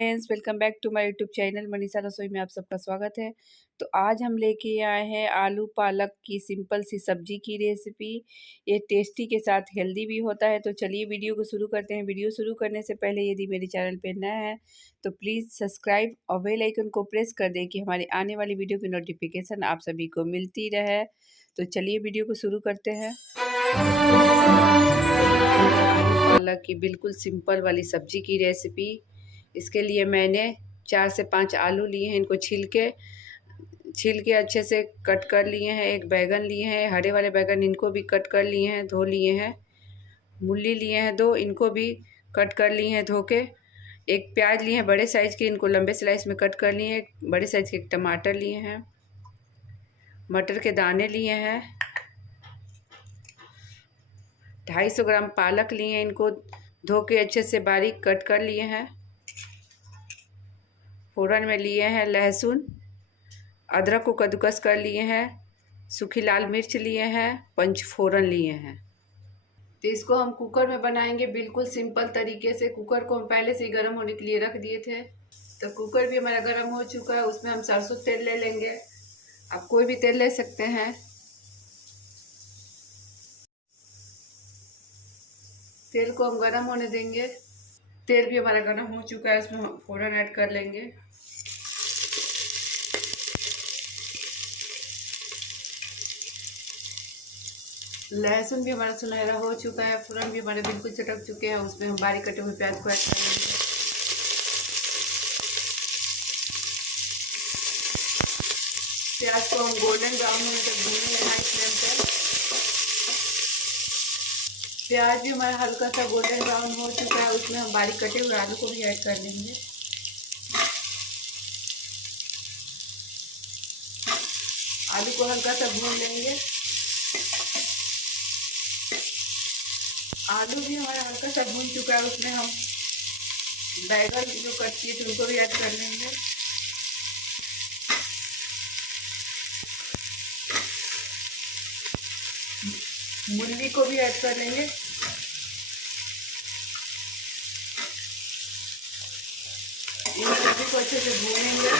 Friends, welcome back to my YouTube channel Manisha Rasoi में आप सबका स्वागत है। तो आज हम लेके आए हैं आलू पालक की सिंपल सी सब्जी की रेसिपी। ये टेस्टी के साथ हेल्दी भी होता है। तो चलिए वीडियो को शुरू करते हैं। वीडियो शुरू करने से पहले यदि मेरे चैनल पे नया है तो प्लीज़ सब्सक्राइब और बेल आइकन को प्रेस कर दें कि हमारी आने वाली वीडियो की नोटिफिकेशन आप सभी को मिलती रहे। तो चलिए वीडियो को शुरू करते हैं। पालक की बिल्कुल सिंपल वाली सब्जी की रेसिपी। इसके लिए मैंने 4 से 5 आलू लिए हैं। इनको छील के अच्छे से कट कर लिए हैं। एक बैगन लिए हैं, हरे वाले बैगन, इनको भी कट कर लिए हैं, धो लिए हैं। मूली लिए हैं 2, इनको भी कट कर लिए हैं धो के। एक प्याज लिए हैं बड़े साइज़ के, इनको लंबे स्लाइस में कट कर लिए हैं। बड़े साइज़ के टमाटर लिए हैं। मटर के दाने लिए हैं। 250 ग्राम पालक लिए हैं, इनको धो के अच्छे से बारीक कट कर लिए हैं। फ़ोरन में लिए हैं लहसुन, अदरक को कद्दूकस कर लिए हैं, सूखी लाल मिर्च लिए हैं, पंचफोरन लिए हैं। तो इसको हम कुकर में बनाएंगे बिल्कुल सिंपल तरीके से। कुकर को हम पहले से ही गर्म होने के लिए रख दिए थे। तो कुकर भी हमारा गर्म हो चुका है। उसमें हम सरसों तेल ले लेंगे। आप कोई भी तेल ले सकते हैं। तेल को हम गर्म होने देंगे। तेल भी हमारा गर्म हो चुका है। उसमें हम फ़ोरन ऐड कर लेंगे। लहसुन भी हमारा सुनहरा हो चुका है। फ़ोरन भी हमारे बिल्कुल चटक चुके हैं। उसमें हम बारीक कटे हुए प्याज को ऐड कर लेंगे। प्याज को हम गोल्डन ब्राउन होने तक भूनेंगे हाई फ्लेम पे। प्याज भी हमारा हल्का सा गोल्डन ब्राउन हो चुका है। उसमें हम बारीक कटे हुए आलू को भी ऐड कर लेंगे। आलू को हल्का सा भून लेंगे। आलू भी हमारा हल्का सा भून चुका है। उसमें हम बैगन जो कट किए थे उनको भी ऐड कर लेंगे। मूली को भी ऐड कर लेंगे। इन सभी को अच्छे से भूनेंगे।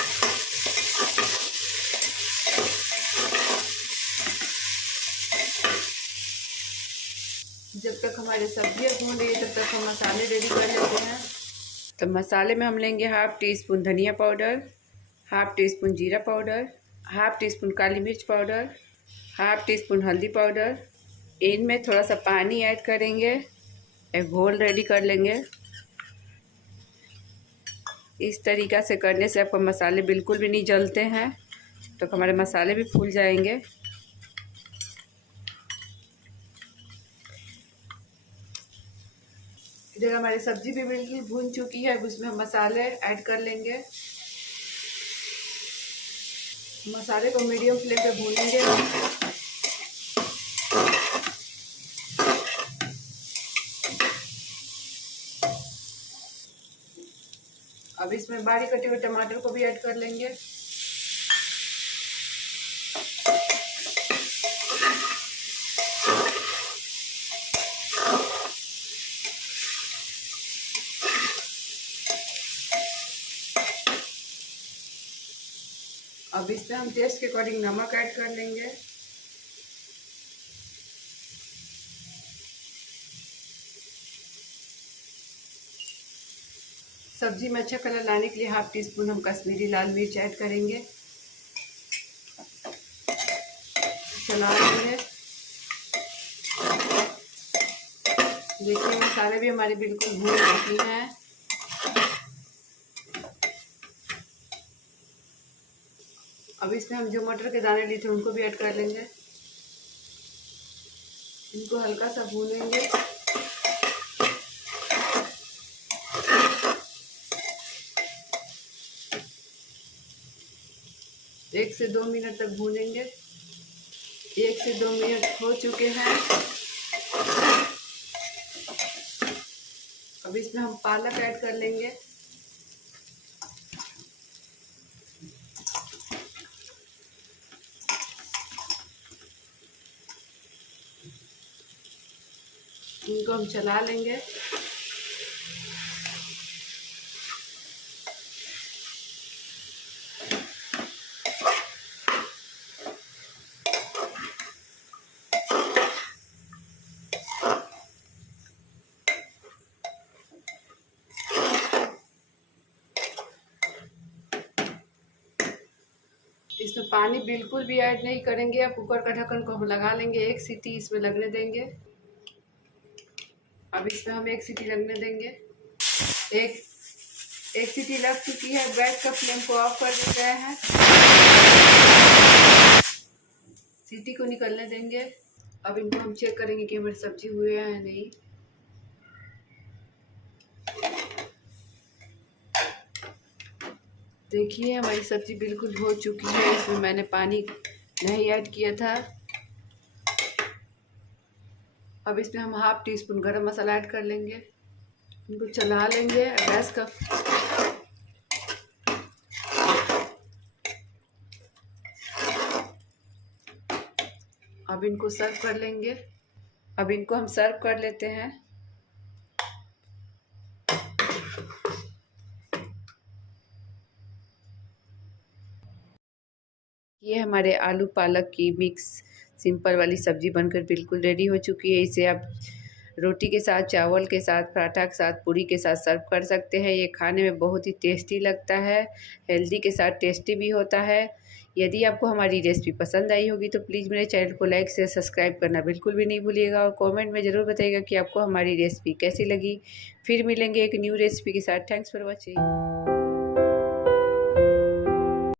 जब तक हमारी सब्जियां भून रही है तब तक हम मसाले रेडी कर लेते हैं। तो मसाले में हम लेंगे 1/2 टीस्पून धनिया पाउडर, 1/2 टीस्पून जीरा पाउडर, 1/2 टीस्पून काली मिर्च पाउडर, 1/2 टीस्पून हल्दी पाउडर। इनमें थोड़ा सा पानी ऐड करेंगे। एक घोल रेडी कर लेंगे। इस तरीक़ा से करने से आपको मसाले बिल्कुल भी नहीं जलते हैं। तो हमारे मसाले भी फूल जाएंगे। इधर हमारी सब्जी भी बिल्कुल भून चुकी है। अब उसमें हम मसाले ऐड कर लेंगे। मसाले को मीडियम फ्लेम पे भूनेंगे। अब इसमें बारीक कटे हुए टमाटर को भी ऐड कर लेंगे। अब इसमें हम टेस्ट के अकॉर्डिंग नमक ऐड कर लेंगे। सब्जी में अच्छा कलर लाने के लिए 1/2 टीस्पून हम कश्मीरी लाल मिर्च ऐड करेंगे। चला लेंगे। देखिए मसाले भी हमारे बिल्कुल भून चुकी हैं। अब इसमें हम जो मटर के दाने लिए थे उनको भी ऐड कर लेंगे। इनको हल्का सा भूनेंगे। 1 से 2 मिनट तक भूनेंगे। 1 से 2 मिनट हो चुके हैं। अब इसमें हम पालक ऐड कर लेंगे। इनको हम चला लेंगे। इसमें पानी बिल्कुल भी ऐड नहीं करेंगे। अब कुकर का ढक्कन को हम लगा लेंगे, 1 सीटी इसमें लगने देंगे। अब इसमें हम 1 सीटी लगने देंगे। एक सीटी लग चुकी है। गैस का फ्लेम को ऑफ कर दे रहे हैं, सीटी को निकलने देंगे। अब इनको हम चेक करेंगे कि हमारी सब्जी हुई है या नहीं। देखिए हमारी सब्जी बिल्कुल हो चुकी है। इसमें मैंने पानी नहीं ऐड किया था। अब इसमें हम 1/2 टीस्पून गरम मसाला ऐड कर लेंगे। इनको चला लेंगे। गैस का अब इनको सर्व कर लेंगे। अब इनको हम सर्व कर लेते हैं। ये हमारे आलू पालक की मिक्स सिंपल वाली सब्ज़ी बनकर बिल्कुल रेडी हो चुकी है। इसे आप रोटी के साथ, चावल के साथ, पराठा के साथ, पूरी के साथ सर्व कर सकते हैं। ये खाने में बहुत ही टेस्टी लगता है, हेल्दी के साथ टेस्टी भी होता है। यदि आपको हमारी रेसिपी पसंद आई होगी तो प्लीज़ मेरे चैनल को लाइक से सब्सक्राइब करना बिल्कुल भी नहीं भूलिएगा और कमेंट में ज़रूर बताइएगा कि आपको हमारी रेसिपी कैसी लगी। फिर मिलेंगे एक न्यू रेसिपी के साथ। Thanks for watching.